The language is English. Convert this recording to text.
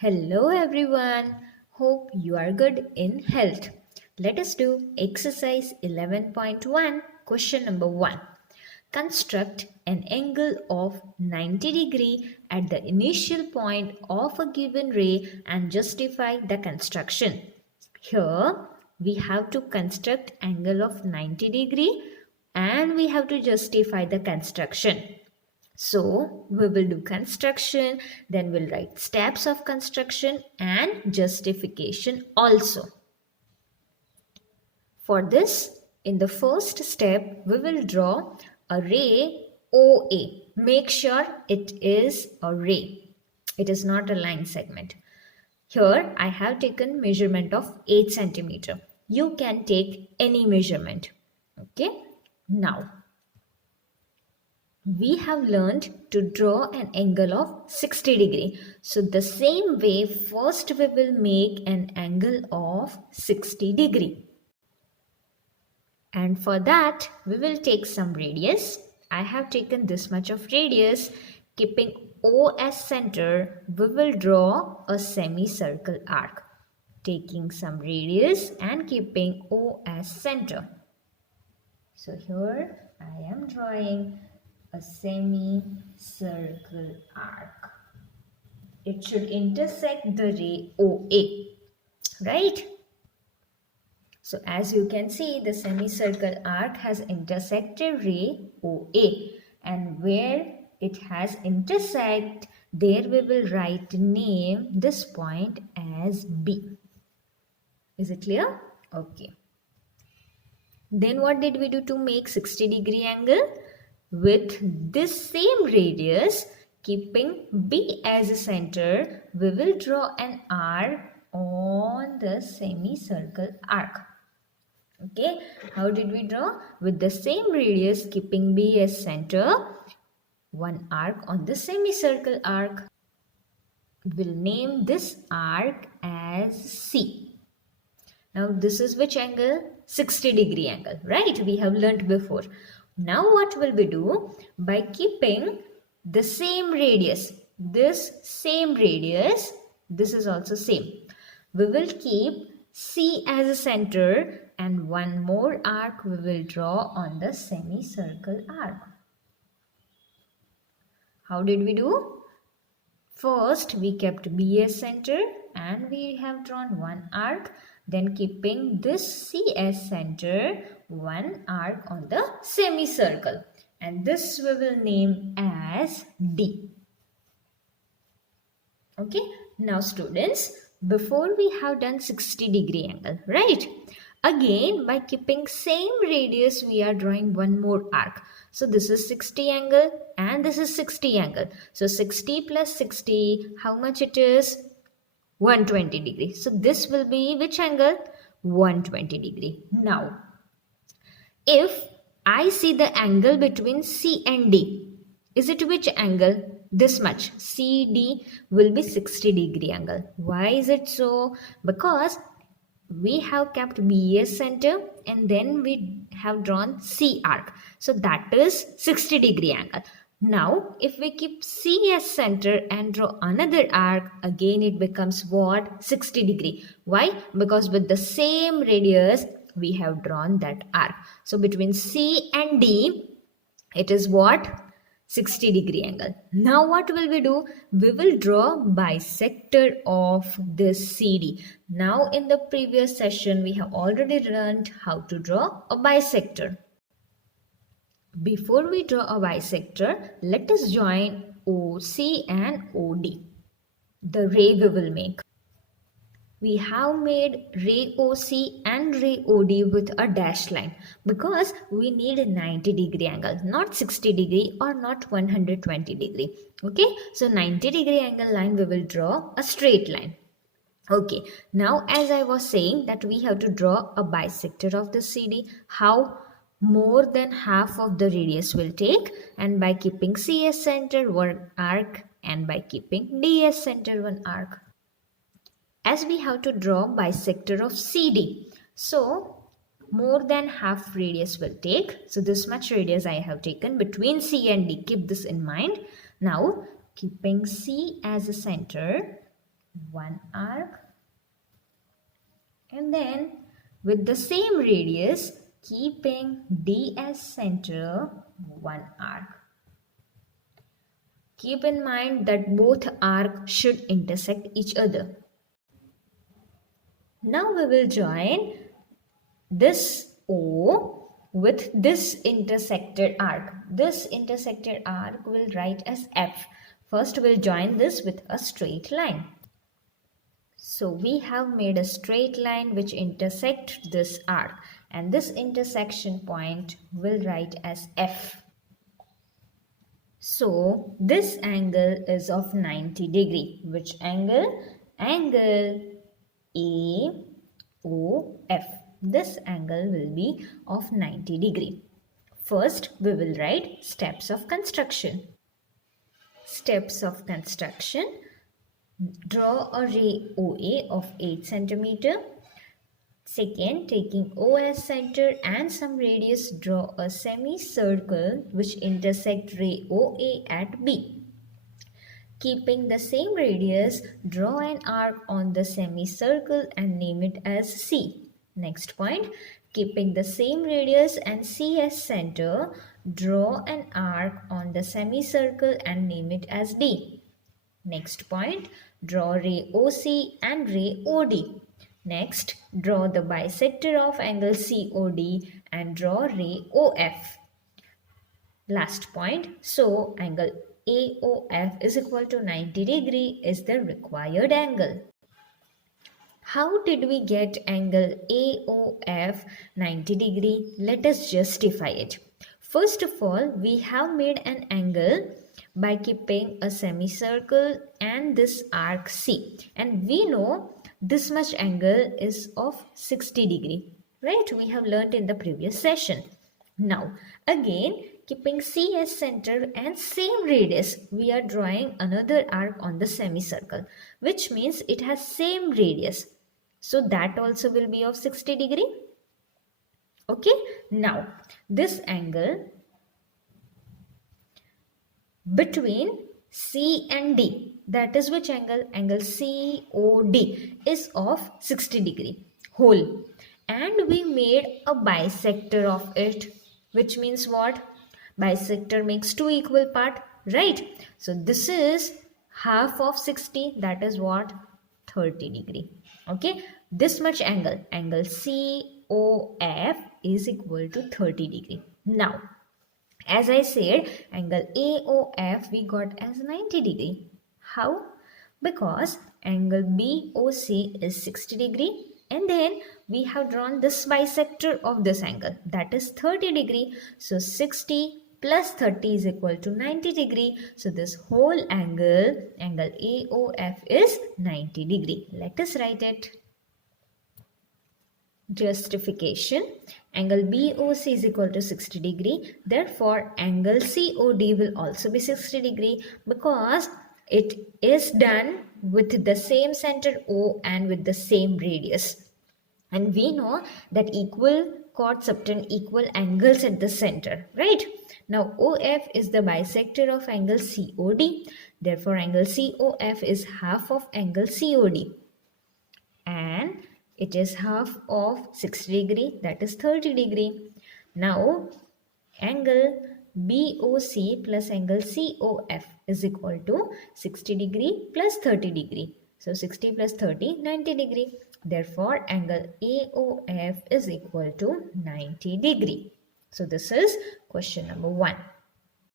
Hello everyone. Hope you are good in health. Let us do exercise 11.1 question number 1. Construct an angle of 90 degree at the initial point of a given ray and justify the construction. Here we have to construct angle of 90 degree and we have to justify the construction. So we will do construction, then we'll write steps of construction and justification also. For this, in the first step, we will draw a ray OA. Make sure it is a ray. It is not a line segment. Here I have taken measurement of 8 centimeter. You can take any measurement. Okay. Now we have learned to draw an angle of 60 degree. So the same way, first we will make an angle of 60 degree. And for that, we will take some radius. I have taken this much of radius. Keeping O as center, we will draw a semicircle arc. Taking some radius and keeping O as center. So here I am drawing a semicircle arc. It should intersect the ray OA, right? So as you can see, the semicircle arc has intersected ray OA, and where it has intersect, there we will name this point as B. Is it clear? Okay. Then what did we do to make 60 degree angle? With this same radius, keeping B as a center, we will draw an arc on the semicircle arc. Okay, how did we draw? With the same radius, keeping B as center, one arc on the semicircle arc. We'll name this arc as C. Now this is which angle? 60 degree angle, right? We have learnt before. Now what will we do? By keeping the same radius, this same radius, this is also same. We will keep C as a center and one more arc we will draw on the semicircle arc. How did we do? First we kept B as center and we have drawn one arc. Then keeping this C as center, one arc on the semicircle, and this we will name as D. Okay, now students, before we have done 60 degree angle, right? Again, by keeping same radius, we are drawing one more arc. So this is 60 angle and this is 60 angle. So 60 plus 60, how much it is? 120 degree. So this will be which angle? 120 degree. Now, if I see the angle between C and D, is it which angle? This much. CD will be 60 degree angle. Why is it so? Because we have kept B as center and then we have drawn C arc. So that is 60 degree angle. Now, if we keep C as center and draw another arc, again it becomes what? 60 degree. Why? Because with the same radius, we have drawn that arc. So between C and D, it is what? 60 degree angle. Now what will we do? We will draw bisector of this CD. Now in the previous session, we have already learned how to draw a bisector. Before we draw a bisector, let us join OC and OD, the ray we will make. We have made ray OC and ray OD with a dashed line because we need a 90 degree angle, not 60 degree or not 120 degree. Okay, so 90 degree angle line we will draw a straight line. Okay, now as I was saying that we have to draw a bisector of the CD. How? More than half of the radius will take, and by keeping C as center, one arc, and by keeping D as center, one arc. As we have to draw bisector of CD, so more than half radius will take. So this much radius I have taken between C and D. Keep this in mind. Now keeping C as a center, one arc, and then with the same radius, keeping D as center, one arc. Keep in mind that both arcs should intersect each other. Now we will join this O with this intersected arc. This intersected arc will write as F. First we'll join this with a straight line. So we have made a straight line which intersects this arc, and this intersection point will write as F. So this angle is of 90 degree. Which angle? Angle AOF. This angle will be of 90 degree. First, we will write steps of construction. Steps of construction. Draw a ray OA of 8 cm. Second, taking O as center and some radius, draw a semicircle which intersect ray OA at B. Keeping the same radius, draw an arc on the semicircle and name it as C. Next point, keeping the same radius and C as center, draw an arc on the semicircle and name it as D. Next point, draw ray OC and ray OD. Next, draw the bisector of angle COD and draw ray OF. Last point, so angle AOF is equal to 90 degree is the required angle. How did we get angle AOF 90 degree? Let us justify it. First of all, we have made an angle by keeping a semicircle and this arc C. And we know this much angle is of 60 degree. Right? We have learnt in the previous session. Now, again, keeping C as center and same radius, we are drawing another arc on the semicircle, which means it has same radius. So that also will be of 60 degree. Okay. Now, this angle between C and D, that is which angle? Angle COD is of 60 degree whole. And we made a bisector of it, which means what? Bisector makes two equal parts, right? So this is half of 60, that is what? 30 degree. Okay, this much angle, angle COF is equal to 30 degree. Now, as I said, angle AOF we got as 90 degree. How? Because angle BOC is 60 degree and then we have drawn this bisector of this angle, that is 30 degree. So 60 plus 30 is equal to 90 degree. So this whole angle, angle AOF is 90 degree. Let us write it. Justification. Angle BOC is equal to 60 degree. Therefore, angle COD will also be 60 degree because it is done with the same center O and with the same radius. And we know that equal chords obtain equal angles at the center, right? Now, OF is the bisector of angle COD. Therefore, angle COF is half of angle COD. And it is half of 60 degree, that is 30 degree. Now, angle BOC plus angle COF is equal to 60 degree plus 30 degree. So, 60 plus 30, 90 degree. Therefore, angle AOF is equal to 90 degree. So, this is question number 1.